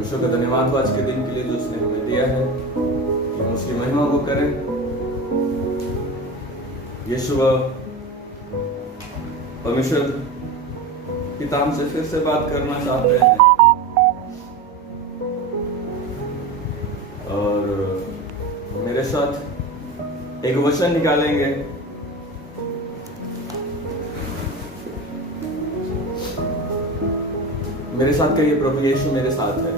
परमेश्वर का धन्यवाद हो आज के दिन के लिए जो उसने हमें दिया है कि हम उसकी महिमा को करें। ये सुबह परमेश्वर पिता हमसे फिर से बात करना चाहते हैं और मेरे साथ एक वचन निकालेंगे। मेरे साथ कहिए, प्रभु यीशु मेरे साथ है,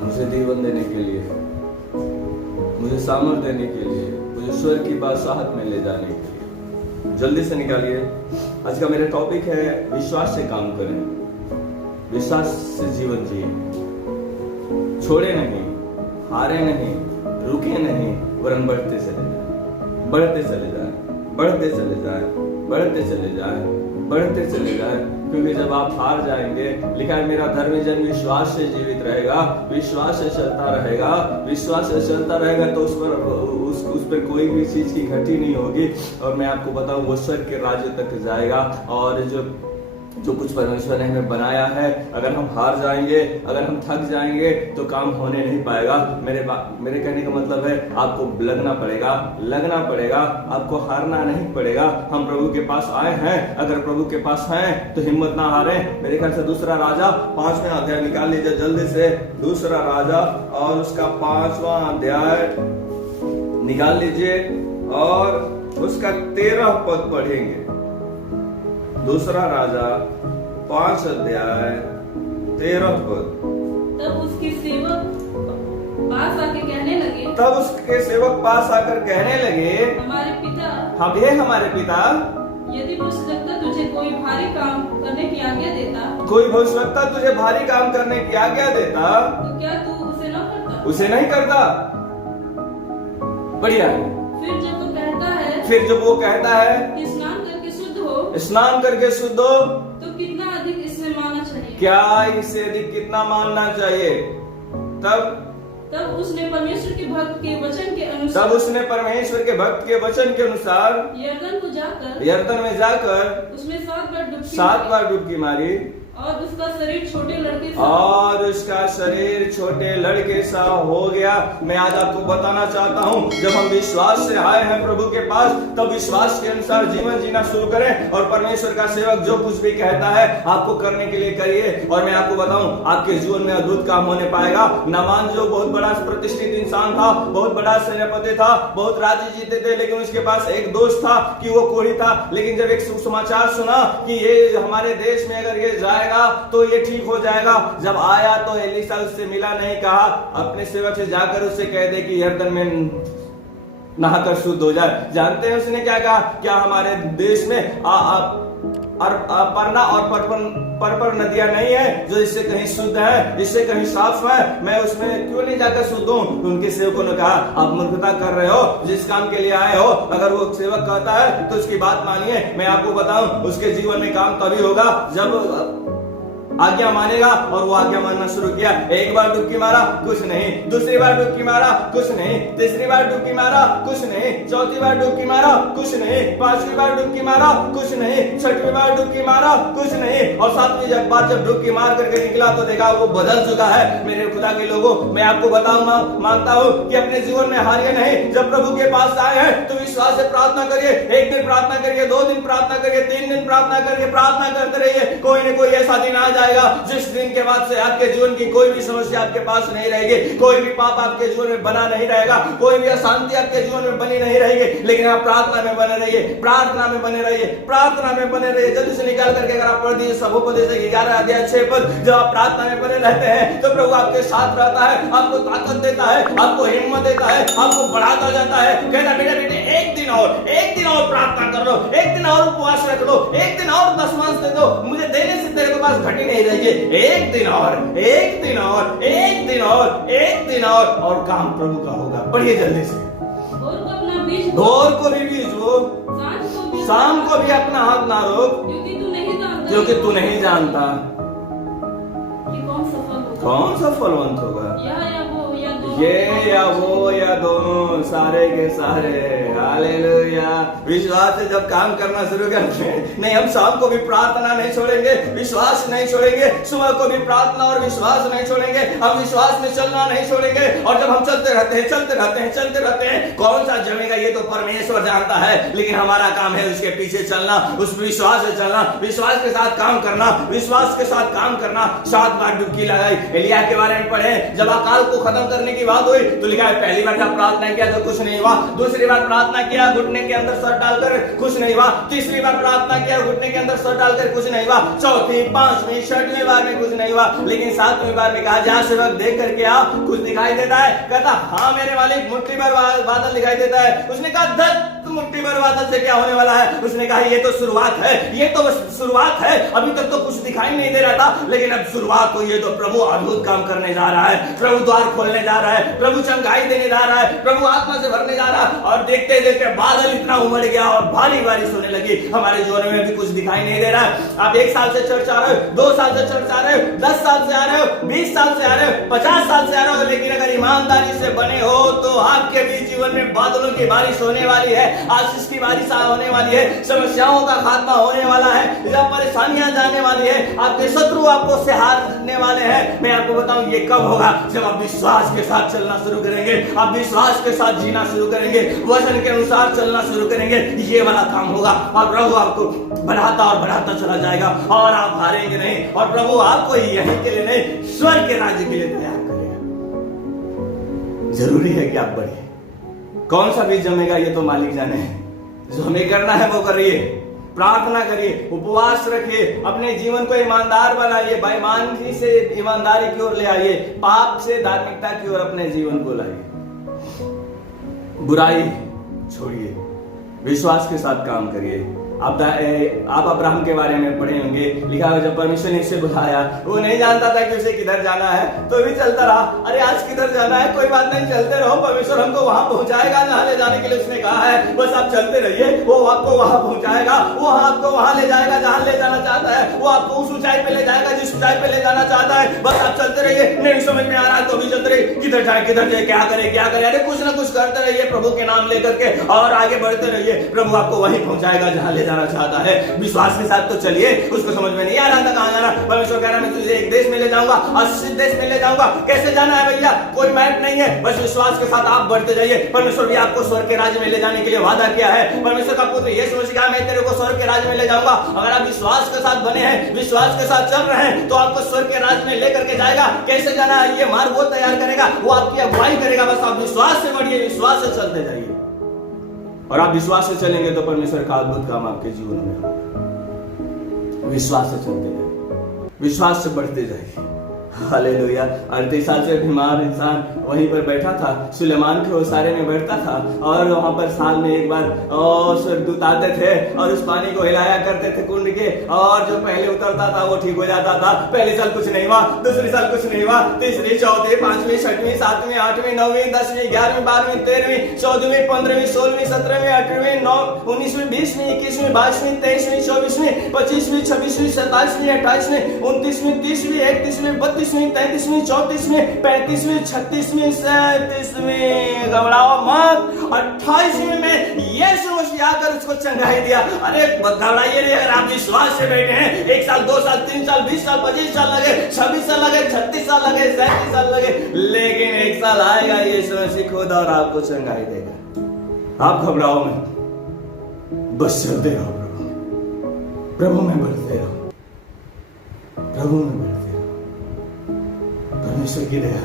मुझे जीवन देने के लिए, मुझे सामर्थ देने के लिए, मुझे स्वर्ग की बादशाहत में ले जाने के लिए। जल्दी से निकालिए। आज का मेरा टॉपिक है विश्वास से काम करें, विश्वास से जीवन जिए, छोड़े नहीं, हारे नहीं, रुके नहीं, वरन बढ़ते चले जाए, बढ़ते चले जाए, बढ़ते चले जाए, बढ़ते चले जाए, बढ़ते चले जाए। क्योंकि जब आप हार जाएंगे, लिखा है मेरा धर्मी जन विश्वास से जीवित रहेगा, विश्वास से चलता रहेगा, विश्वास से चलता रहेगा तो उस पर कोई भी चीज की घटी नहीं होगी। और मैं आपको बताऊं वो स्वर्ग के राज्य तक जाएगा। और जो कुछ परमेश्वर ने हमें बनाया है, अगर हम हार जाएंगे, अगर हम थक जाएंगे तो काम होने नहीं पाएगा। मेरे कहने का मतलब है आपको लगना पड़ेगा, आपको हारना नहीं पड़ेगा। हम प्रभु के पास आए हैं, अगर प्रभु के पास हैं तो हिम्मत ना हारे। मेरे ख्याल से दूसरा राजा 5वें अध्याय निकाल लीजिए जल्दी से। दूसरा राजा और उसका 5वां अध्याय निकाल लीजिए और उसका 13 पद पढ़ेंगे। दूसरा राजा 5 अध्याय 13 पद। तब उसके सेवक पास आके कहने लगे, हमारे पिता, हम ये हमारे पिता, यदि भविष्यवक्ता तुझे कोई भारी काम करने की आज्ञा देता, कोई भविष्यवक्ता तुझे भारी काम करने की आज्ञा देता तो क्या तू उसे न करता? उसे नहीं करता। बढ़िया है। फिर जब वो कहता है कि स्नान करके शुद्ध हो तो कितना अधिक इसमें मानना चाहिए? क्या इससे अधिक कितना मानना चाहिए? तब उसने परमेश्वर के भक्त के वचन के अनुसार यरदन में जाकर उसमें 7 बार डुबकी मारी और उसका शरीर छोटे लड़के सा हो गया। मैं आज आपको बताना चाहता हूँ, जब हम विश्वास से आए हैं प्रभु के पास, तब विश्वास के अनुसार जीवन जीना शुरू करें। और परमेश्वर का सेवक जो कुछ भी कहता है आपको करने के लिए करिए। और मैं आपको बताऊं, आपके जीवन में अद्भुत काम होने पाएगा। नामान जो बहुत बड़ा प्रतिष्ठित इंसान था, बहुत बड़ा सेनापति था, बहुत राज्य जीते थे, लेकिन उसके पास एक दोष था कि वो कोढ़ी था। लेकिन जब एक सुसमाचार सुना कि ये हमारे देश में अगर ये जाएगा तो ये ठीक हो जाएगा, जब आया तो एलीशा उससे मिला नहीं, कहा अपने सेवक से जाकर उससे कह दे कि यरदन में नहाकर शुद्ध हो जाए। जानते हैं उसने क्या कहा? क्या हमारे देश में परना और पर्पर नदियां नहीं है जो इससे कहीं शुद्ध है, इससे कहीं साफ है? मैं उसमें क्यों नहीं जाकर शुद्ध हूं? उनके सेवकों ने कहा आप मूर्खता कर रहे हो, जिस काम के लिए आए हो। अगर वो सेवक कहता है तो उसकी बात मानिए। मैं आपको बताऊं, उसके जीवन में काम तभी होगा जब आज्ञा मानेगा। और वो आज्ञा मानना शुरू किया। एक बार डुबकी मारा, कुछ नहीं। दूसरी बार डुबकी मारा, कुछ नहीं। तीसरी बार डुबकी मारा, कुछ नहीं। चौथी बार डुबकी मारा, कुछ नहीं। 5वीं बार डुबकी मारा, कुछ नहीं। 6वीं बार डुबकी मारा, कुछ नहीं। और 7वीं बार जब डुबकी मार करके निकला तो देखा वो बदल चुका है। मेरे खुदा के लोगों, मैं आपको बताऊंगा, मानता हूं कि अपने जीवन में हारिए नहीं। जब प्रभु के पास आए हैं तो विश्वास से प्रार्थना करिए। 1 दिन प्रार्थना करिए, 2 दिन प्रार्थना करिए, 3 दिन प्रार्थना करके प्रार्थना करते रहिए। कोई न कोई ऐसा दिन आ जिस दिन के बाद से आपके जीवन की कोई भी समस्या आपके पास नहीं रहेगी, कोई भी पाप आपके जीवन में बना नहीं रहेगा, कोई भी अशांति आपके जीवन में बनी नहीं रहेगी। लेकिन आप प्रार्थना में बने रहिए, प्रार्थना में बने रहिए, प्रार्थना में बने रहिए। जल्दी से निकाल करके अगर आप पढ़ दीजिए सबोपदेश 11 अध्याय 6 पद। जब आप प्रार्थना में बने रहते हैं तो प्रभु आपके साथ रहता है, आपको ताकत देता है, आपको हिम्मत देता है, आपको बढ़ाता जाता है। कहता बेटा बेटे एक दिन और प्रार्थना कर लो, एक दिन और उपवास रख लो, एक दिन और दशमांश दे दो, मुझे देने से तेरे के पास घटी नहीं रहेगी। एक दिन और काम प्रभु का होगा। पढ़िए जल्दी से। भोर को भी बीज बो, शाम को भी अपना हाथ ना रोक, क्योंकि तू नहीं जानता कि कौन सफलवंत होगा, ये या वो या दोनों, सारे के सारे। हालेलुया। विश्वास से जब काम करना शुरू करते हैं, नहीं हम शाम को भी प्रार्थना नहीं छोड़ेंगे, विश्वास नहीं छोड़ेंगे, सुबह को भी प्रार्थना और विश्वास नहीं छोड़ेंगे, हम विश्वास में चलना नहीं छोड़ेंगे। और जब हम चलते रहते हैं चलते रहते हैं चलते रहते हैं, कौन सा जमेगा ये तो परमेश्वर जानता है, लेकिन हमारा काम है उसके पीछे चलना, उस विश्वास से चलना, विश्वास के साथ काम करना, विश्वास के साथ काम करना। 7 बार डुबकी लगाई। एलिया के बारे में पढ़े, जब अकाल को खत्म करने की बात हुई तो लिखा है पहली बार जब प्रार्थना किया तो कुछ नहीं हुआ, दूसरी बार प्रार्थना किया घुटने के अंदर सर डालकर कुछ नहीं हुआ, तीसरी बार प्रार्थना किया घुटने के अंदर सर डालकर कुछ नहीं हुआ, चौथी, 5वीं, 6वीं बार में कुछ नहीं हुआ, लेकिन 7वीं बार में कहा जा सेवक देख करके आ, कुछ दिखाई देता है? कहता हाँ मेरे मालिक, मुट्ठी भर बादल दिखाई देता है। उसने कहा धत मुट्ठी भर बादल से क्या होने वाला है? उसने कहा ये तो शुरुआत है, ये तो बस शुरुआत है, अभी तक तो कुछ दिखाई नहीं दे रहा था, लेकिन अब शुरुआत हुई है तो प्रभु अद्भुत काम करने जा रहा है, प्रभु द्वार खोलने जा रहा है, प्रभु चंगाई देने जा रहा है, प्रभु आत्मा से भरने जा रहा है। और देखते देखते बादल इतना उमड़ गया और भारी बारिश होने लगी। हमारे जीवन में भी कुछ दिखाई नहीं दे रहा है। आप 1 साल से चर्च आ रहे हो, 2 साल से चर्च आ रहे हो, 10 साल से आ रहे हो, 20 साल से आ रहे हो, 50 साल से आ रहे हो, लेकिन अगर ईमानदारी से बने हो तो आपके भी जीवन में बादलों की बारिश होने वाली है, आशीष की बारिश होने वाली है, समस्याओं का खात्मा होने वाला है, जब परेशानियां जाने वाली है, आपके शत्रु आपको से हारने वाले हैं। मैं आपको बताऊं ये कब होगा? जब आप विश्वास के साथ चलना शुरू करेंगे, आप विश्वास के साथ जीना शुरू करेंगे, वचन के अनुसार चलना शुरू करेंगे, ये वाला काम होगा और प्रभु आपको बढ़ाता और बढ़ाता चला जाएगा और आप हारेंगे नहीं। और प्रभु आपको यहीं के लिए नहीं, स्वर्ग के राज्य के लिए तैयार करेगा। जरूरी है कि आप बढ़िए। कौन सा बीज जमेगा ये तो मालिक जाने है, जो हमें करना है वो करिए, प्रार्थना करिए, उपवास रखिए, अपने जीवन को ईमानदार बनाइए, बेईमानी से ईमानदारी की ओर ले आइए, पाप से धार्मिकता की ओर अपने जीवन को लाइए, बुराई छोड़िए, विश्वास के साथ काम करिए। आप अब्राहम के बारे में पढ़े होंगे, लिखा है जब परमेश्वर ने उसे बुलाया, वो नहीं जानता था कि उसे किधर जाना है, तो भी चलता रहा। अरे आज किधर जाना है? कोई बात नहीं, चलते रहो, परमेश्वर हमको वहां पहुंचाएगा जहां ले जाने के लिए उसने कहा है। बस आप चलते रहिए, वो आपको वहां पहुंचाएगा, वो आपको वहां ले जाएगा जहां ले जाना चाहता है, वो आपको उस ऊंचाई पे ले जाएगा जिस ऊंचाई पे ले जाना चाहता है। बस आप चलते रहिए। नहीं समझ में आ रहा है तो भी चलते रहिए, किधर जाए क्या करे क्या करे, अरे कुछ ना कुछ करते रहिए प्रभु के नाम लेकर के और आगे बढ़ते रहिए। प्रभु आपको वहीं पहुंचाएगा जहां ले जाना चाहता है। विश्वास के साथ तो चलिए। उसको समझ में नहीं आ रहा था कहां जाना, परमेश्वर कह रहा मैं तुझे एक देश में ले जाऊंगा, आशीष देश में ले जाऊंगा। कैसे जाना है भैया? कोई मैप नहीं है, बस विश्वास के साथ आप बढ़ते जाइए। परमेश्वर भी आपको स्वर्ग के राज्य में ले जाने के लिए वादा किया है। परमेश्वर का पुत्र यीशु मसीह कहा मैं तेरे को स्वर्ग के राज्य में ले जाऊंगा। अगर आप विश्वास के साथ बने हैं, विश्वास के साथ चल रहे हैं, तो आपको स्वर्ग के राज्य में लेकर के जाएगा। कैसे जाना है ये मार्ग वो तैयार करेगा, वो आपकी अगुवाई करेगा। बस आप विश्वास से बढ़िए, विश्वास से चलते जाइए और आप विश्वास से चलेंगे तो परमेश्वर का अद्भुत काम आपके जीवन में होगा। विश्वास से चलते जाइए, विश्वास से बढ़ते जाइए। हालेलुया। 38 साल से बीमार इंसान वहीं पर बैठा था, सुलेमान के ओसारे में बैठता था और वहां पर साल में एक बार स्वर्गदूत आते थे और उस पानी को हिलाया करते थे कुंड के, और जो पहले उतरता था वो ठीक हो जाता था। पहले साल कुछ नहीं हुआ, दूसरे साल कुछ नहीं हुआ, तीसरी, चौथी, 5वीं, 6वीं, 7वीं, 8वीं, 9वीं, 10वीं, 11वीं, 12वीं, 13वीं, 14वीं, 15वीं, 16वीं, 17वीं, 18वीं, 19वीं, 20वीं, 21वीं, 22वीं, 23वीं, 24वीं, 25वीं, 26वीं, 27वीं, 28वीं, 29वीं, 30वीं, 31वीं, 32वीं, 33वीं, 34वीं, 35वीं, 36वीं, 37वीं, घबराओ मत, 28वीं में यीशु मसीह आकर उसको चंगाई दिया। अरे घबराइए नहीं, अगर आप विश्वास से बैठे हैं, 1 साल, 2 साल, 3 साल, 20 साल, 25 साल लगे, 26 साल लगे, 36 साल लगे, 37 साल लगे, लेकिन 1 साल आएगा यीशु मसीह खुद और आपको चंगाई देगा। आप घबराओ मत, बस चलते रहो प्रभु में बढ़ते रहो, प्रभु में बढ़ते रहो। परमेश्वर की दया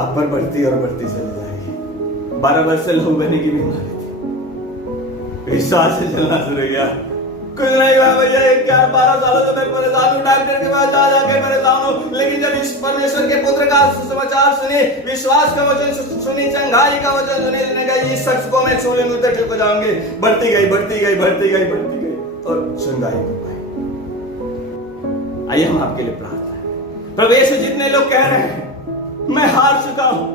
आप पर बढ़ती और बढ़ती चली जाएगी। 12 वर्ष से लहू बहने की बीमारी थी, विश्वास से चलना शुरू किया, कुछ नहीं हुआ भैया। 12 सालों से मैं परेशान हूँ, डॉक्टर के पास जा जाके परेशान हूँ, लेकिन जब इस परमेश्वर के पुत्र का समाचार सुनी, विश्वास का वचन सुनी, चंगाई का वचन सुनी, इस शख्स को मैं छू लूंगी तो ठीक हो जाऊंगी। बढ़ती गई, बढ़ती गई, बढ़ती गई, बढ़ती गई और चंगाई हो पाई। आइए हम आपके लिए प्रार्थना। प्रभु यीशु, जितने लोग कह रहे हैं मैं हार चुका हूं,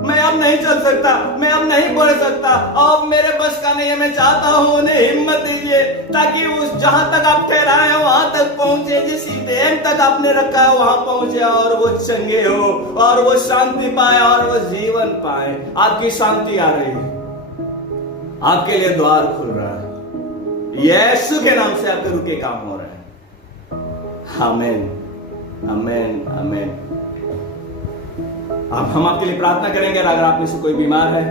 मैं अब नहीं चल सकता, मैं अब नहीं बढ़ सकता, अब मेरे बस का नहीं है। मैं चाहता हूं उन्हें हिम्मत दीजिए ताकि उस जहां तक आप ठहराए हो वहां तक पहुंचे, जिस एम तक आपने रखा है वहां पहुंचे, और वो चंगे हो और वो शांति पाए और वो जीवन पाए। आपकी शांति आ रही है, आपके लिए द्वार खुल रहा है, यीशु के नाम से आपके रुके काम हो रहे हैं। आमीन, आमीन, आमीन। अब हम आपके लिए प्रार्थना करेंगे। अगर आप में से कोई बीमार है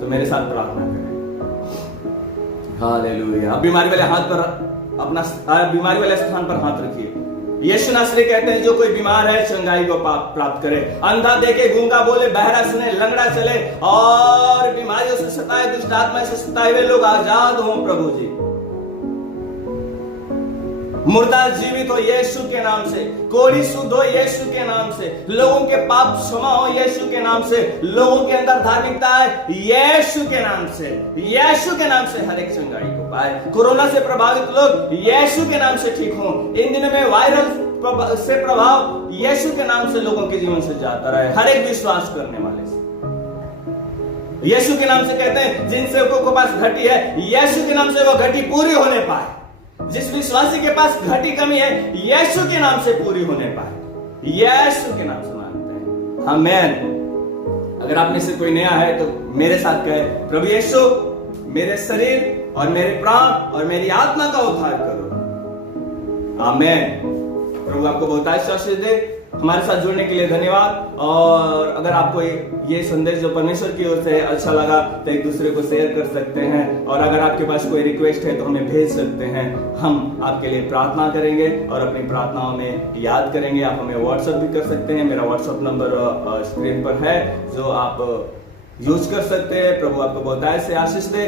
तो मेरे साथ प्रार्थना करें। हालेलुया। अब बीमारी वाले हाथ पर अपना बीमारी वाले स्थान पर हाथ रखिए। यीशु नासरी कहते हैं जो कोई बीमार है चंगाई को प्राप्त करे, अंधा देखे, गूंगा बोले, बहरा सुने, लंगड़ा चले, और बीमारियों से सताए, दुष्ट आत्मा से सताए हुए लोग आजाद हो प्रभु जी। मुर्दा जीवित हो यीशु के नाम से, कोढ़ी शुद्ध हो यीशु के नाम से, लोगों के पाप क्षमा हो यीशु के नाम से, लोगों के अंदर धार्मिकता है यीशु के नाम से, यीशु के नाम से हर एक चंगाई को पाए। कोरोना से प्रभावित लोग यीशु के नाम से ठीक हो। इन दिनों में वायरल से प्रभाव यीशु के नाम से लोगों के जीवन से जाता रहे, हर एक विश्वास करने वाले से। यीशु के नाम से कहते हैं जिन सेवकों के पास घटी है, यीशु के नाम से वो घटी पूरी होने पाए। जिस विश्वासी के पास घटी कमी है, यीशु के नाम से पूरी होने पाए। यीशु के नाम से मांगते हैं, आमीन। अगर आप में से कोई नया है तो मेरे साथ कहे, प्रभु यीशु मेरे शरीर और मेरे प्राण और मेरी आत्मा का उद्धार करो। आमीन। प्रभु आपको बहुत आशीष दे। हमारे साथ जुड़ने के लिए धन्यवाद। और अगर आपको ये संदेश जो परमेश्वर की ओर से अच्छा लगा तो एक दूसरे को शेयर कर सकते हैं, और अगर आपके पास कोई रिक्वेस्ट है तो हमें भेज सकते हैं। हम आपके लिए प्रार्थना करेंगे और अपनी प्रार्थनाओं में याद करेंगे। आप हमें व्हाट्सएप भी कर सकते हैं। मेरा व्हाट्सएप नंबर स्क्रीन पर है जो आप यूज कर सकते हैं। प्रभु आपको बहुत आशीष दे।